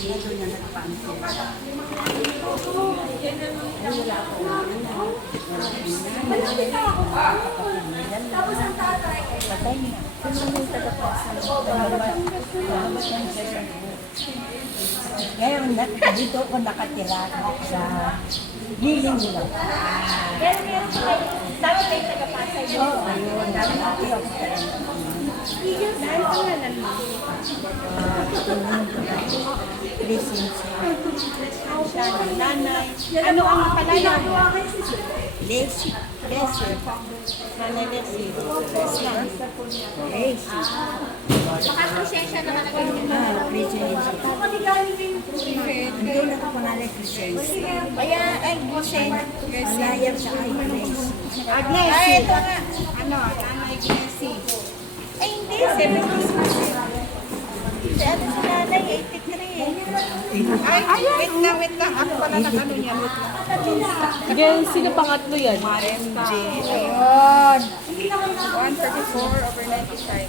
na doon na nagpansin. Ay, wala ako. Patay na. Sino yung tagapasan? Ngayon, dito ako nakatira sa giling nila. Pero meron pa kayo, dapat kayo tagapasay. Oo, ayun. Dati ako talaga. Dahil pangalan mo. Siya ng nanay. Ano ang palayan mo? Lesi. Nanay Lesi. Lesi. Baka konsensya naman ang ganyan. Hindi na ako na Lesi. Kaya, ay, Gushen. Alayam sa Agnes. Agnes. Ay, ito nga. Ano, nanay Jessie. Ay, hindi. 70s. Si ano si nanay, 83 eh. Ay, wait lang. Ako pala nag-ano niya. Wait lang. Sige, sino pangatlo yan? MJ. Ayun. 134 over 95.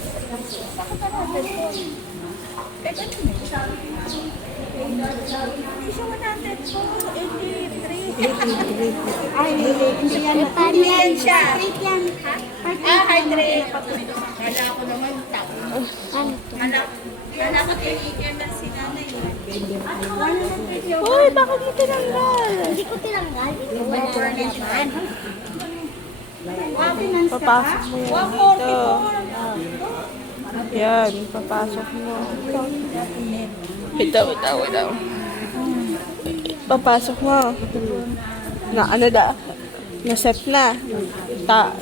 Bakit pa natin po? Eh, ganun eh. Hindi siya 104, 83. Ay, hindi yan. Hindi yan siya. Heart rate. Kala ko naman tao. Kala ko tinigyan na si nanay. Uy, bakit mo tinanggal? Hindi ko tinanggal. Over 95. Papasok mo yan dito. Yan, papasok mo. Ito. Papasok mo. Na ano da? Na-set na.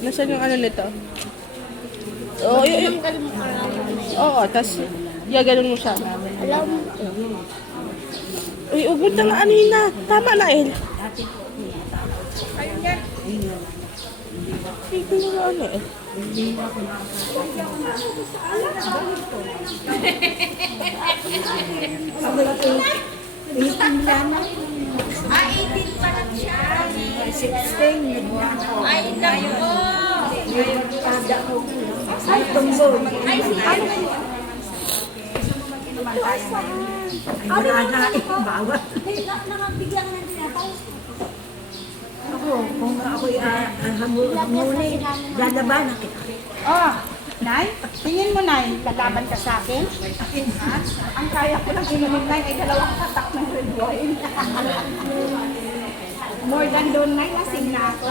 Nasaan yung ano nito? Oo, Oo, tas ganun mo siya. Alam mo. Uy, ugod na nga ano yun na. Tama na, El. Ayun yan. Hindi ko na ano, El. Ah, 18 pa lang siya. 16. Ay, naku. Ay, tumbol. Ay, si ano? Ay, bawat. Nakabigyan ng tinatay. Ako, kung ako'y hamuli, lalabanan kita. Oh, Nay, tingin mo, Nay, lalaban ka sa akin? Ha? Ang kaya ko lang inumin, Nay, ay 2 patak ng red wine. More than doon, Nay, lasing na ako.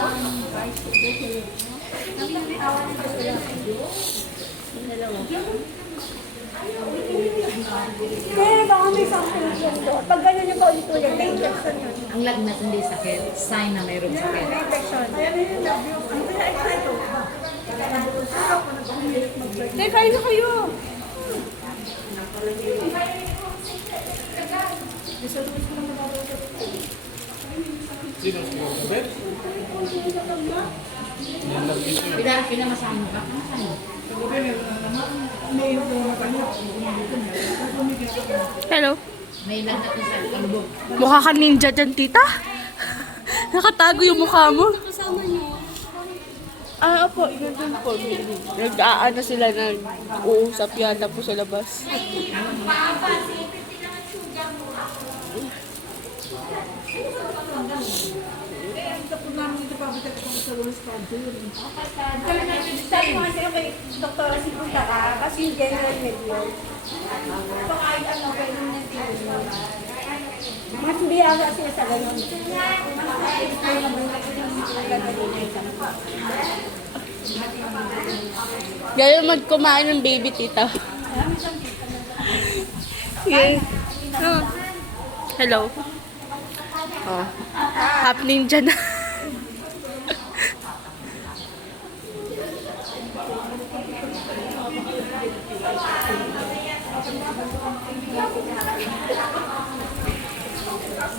Pero baka may something yun doon. Pag ganyan yung paulit-ulit, may infection yun. Ang lagnat hindi sakit, sign na mayroong sakit. May infection. Nay, kain na kayo. Pinamasama ka? Hello. May lagnat na sa kalubog. Mukha ka ninja dyan, tita. Nakatago yung mukha mo. Ah, opo, nandun po. Nag-aano sila, nag-uusap yata po sa labas. Sabi ko kasi kay Dr. Sipunta ka, kasi yung general medical. Baka ay ano, kayo nung nag-tibig. Mas biyaya siya sa ganun. Gaya magkumain ng baby, tita. Yay. Oh. Hello. Oh. Half ninja na.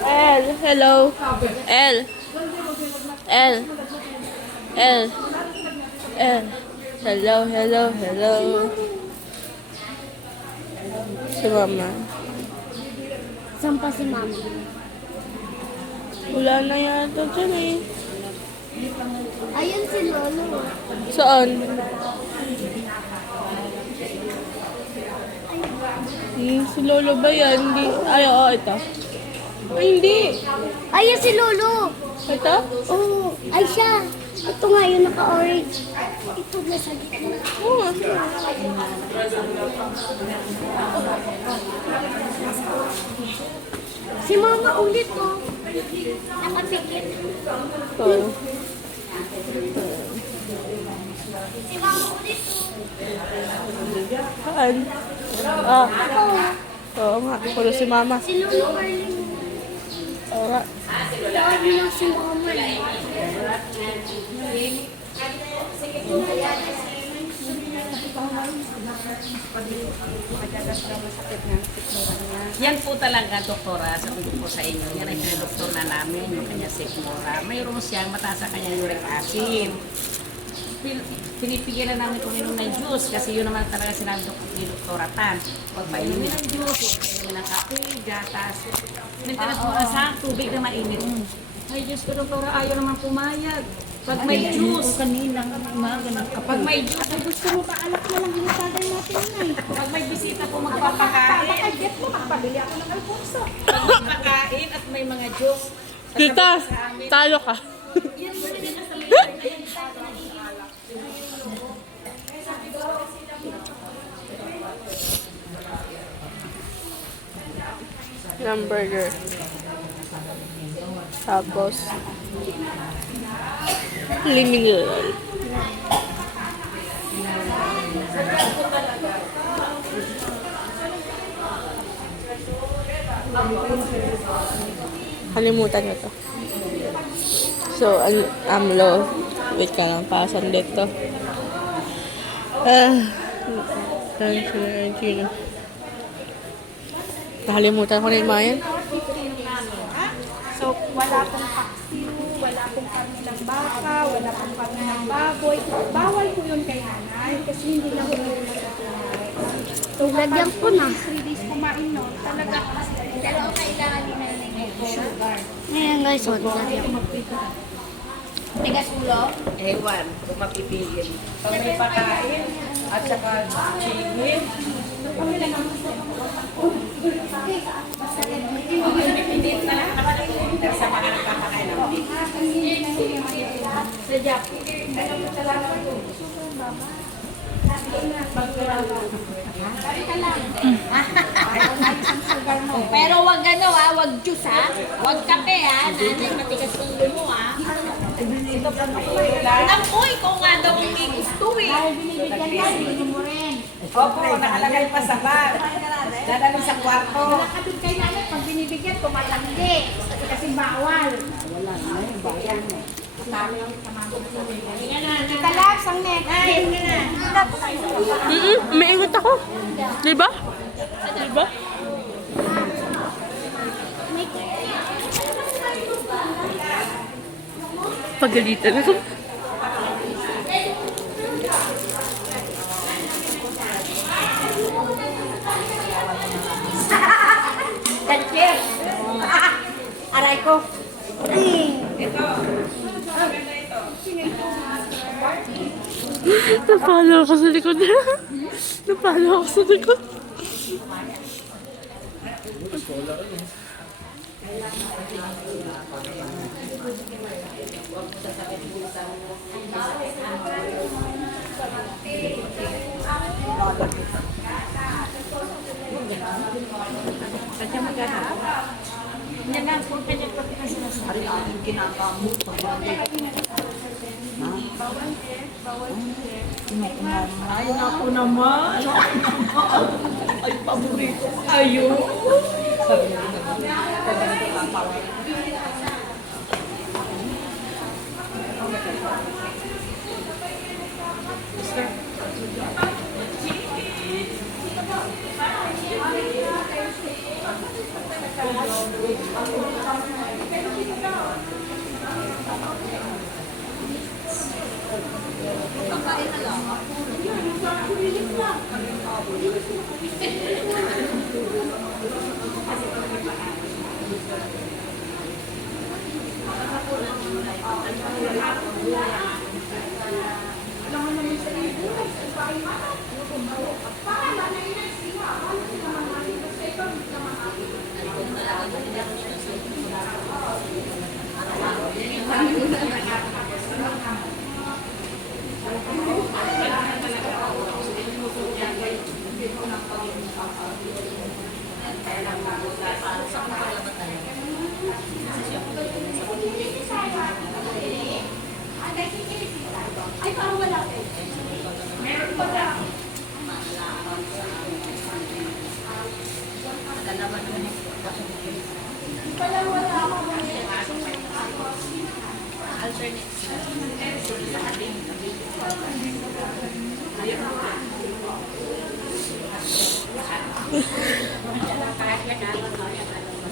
El, hello. El. Hello. Si mama. Saan pa si mama? Wala na yata dyan eh. Ayun si Lolo. Saan? Si Lolo ba yan? Hindi. Ay, oo, ito. Ay, hindi. Ay, yan si Lolo. Ito? Oh, ay siya. Ito nga yung naka-orange. Ito na sa gitna. Oo. Si Mama ulit oh. Nakapikit. Oo. Si Mama ulit oh. Saan? Ah, Ako. oo nga. Puro si Mama. Si Lolo Carlin. Oo nga. Tawag niyo si Mama eh. Yan po talaga, doktora, sabi ko po sa inyo, yan ay pinadoktor na namin, yung kanya sikmura. Mayroon siyang mataas sa kanya uric acid. Pinipigilan namin kung inom ng juice kasi yun naman talaga sinabi ni Doktora Tan. Huwag pa inumin ng juice, huwag pa inumin ng kape, gatas. Maintenance mo sa tubig na mainit. Ay Diyos ko, Doktora, ayaw naman pumayag. Pag may juice, kanina umaga ng kapag may juice, Ay, gusto mo ba alak na lang hinatagan natin na eh. pag may bisita po magpapakain, Bakit mo, magpabili ako ng Alfonso. pag magpapakain at may mga juice, Tita, tayo ka. Hamburger. Tapos, liminal. Kalimutan ko to. So, AMLO. Wait ka lang, pasan dito. Nakalimutan ko na yung mga yan. So, wala pong paksiw, wala pong kami ng baka, wala pong kami ng baboy. Bawal po yun kay nanay kasi hindi lang po yun So, lagyan po na. 3 days kumain nun. Talaga, pero kailangan ni nanay ngayon. Sugar. Ngayon guys, lagyan po. Tigas ulo? ewan, kung mapipigil. Pag may pakain, at saka chingin, pinipinit na lang naman sa mga nagpapakain namin. Sadya. Pero wag ano ha, wag juice ha, wag kape ha, nanay matigas ulo mo ha. Amoy ko nga daw ang may gusto eh. Dahil binibigyan ka, hindi mo rin. Opo, nakalagay pa sa bag. Dadalo sa kwarto. Nakabig kay nanay, pag binibigyan, tumatanggi. Kasi bawal. Wala na yung bayan mo. Kita lang, sang net. Ay, Umiingot ako. Diba? Diba? Pagalitan ako. Gancher. Aray ko. Napalo ako sa likod. Napalo ako sa likod. Yan lang po, kanya pati na sinasabi. Ang kinakamot. Ay, naku naman. Ay, paborito. Ayun.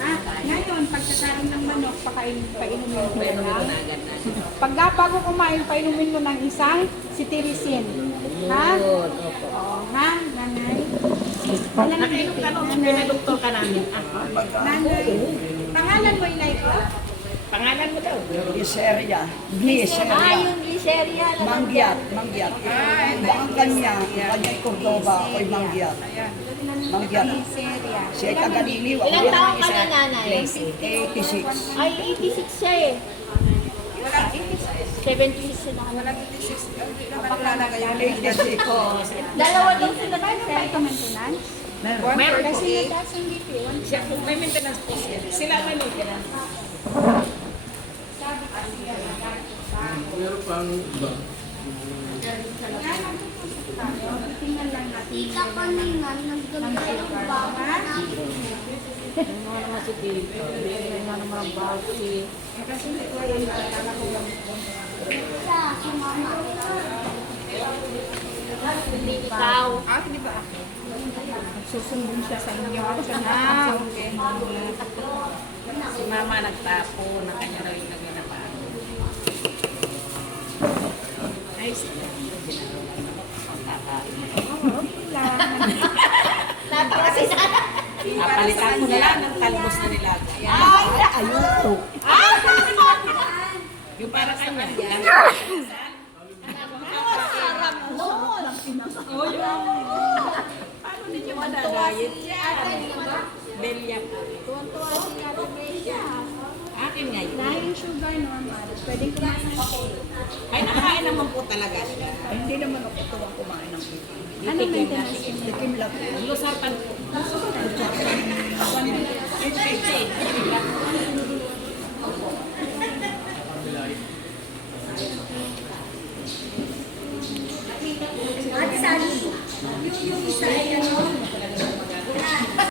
Ha? Ngayon, pagkakain ng manok, painumin mo lang. Bago kumain, painumin mo ng isang cetirizine. Ha? Oo, ha? Nanay? Wala na kayo Pinadoktor ka namin. Nanay. Pangalan mo, Inay ko? Pangalan mo daw. Glyceria. Glyceria. Yung glyceria. Mangyat. Iba ang kanya. Kanya Cordoba. Ako'y mangyat. Mangyat. Glyceria. Siya ay tagaliliw. Ilang taong ka na, nanay? 86. Ay, 86 siya eh. 76 na. Wala 86. Dalawa daw sila. Paano pa ito maintenance? Meron po. Kasi nataas ang BP. Siya po, may maintenance po sila. Sila may maintenance. Meron pang iba. Tingnan lang natin. Ika kanina, nagdagdag ang baba natin. Sa sumama. Ikaw. Di ba? Susundin siya sa inyo. Okay. Si mama nagtapo na kanya daw yung naganapan. Ay, sila. Kasi Napalitan ko na lang ng talbos na nilaga. Ayoko. Yung para kanya. Paano ninyo madadayit yan? Belia. tuwan-tuwa si Ate Besha. Akin ngayon. Dahil yung sugar normal, pwedeng kumain ng cake. Ay, nakain naman po talaga siya. Ay, hindi naman ako tuwang kumain ng pipi. Ano maintenance niya? Tikim lang. Lusartan po. Ate Sally, yung isa ay ano,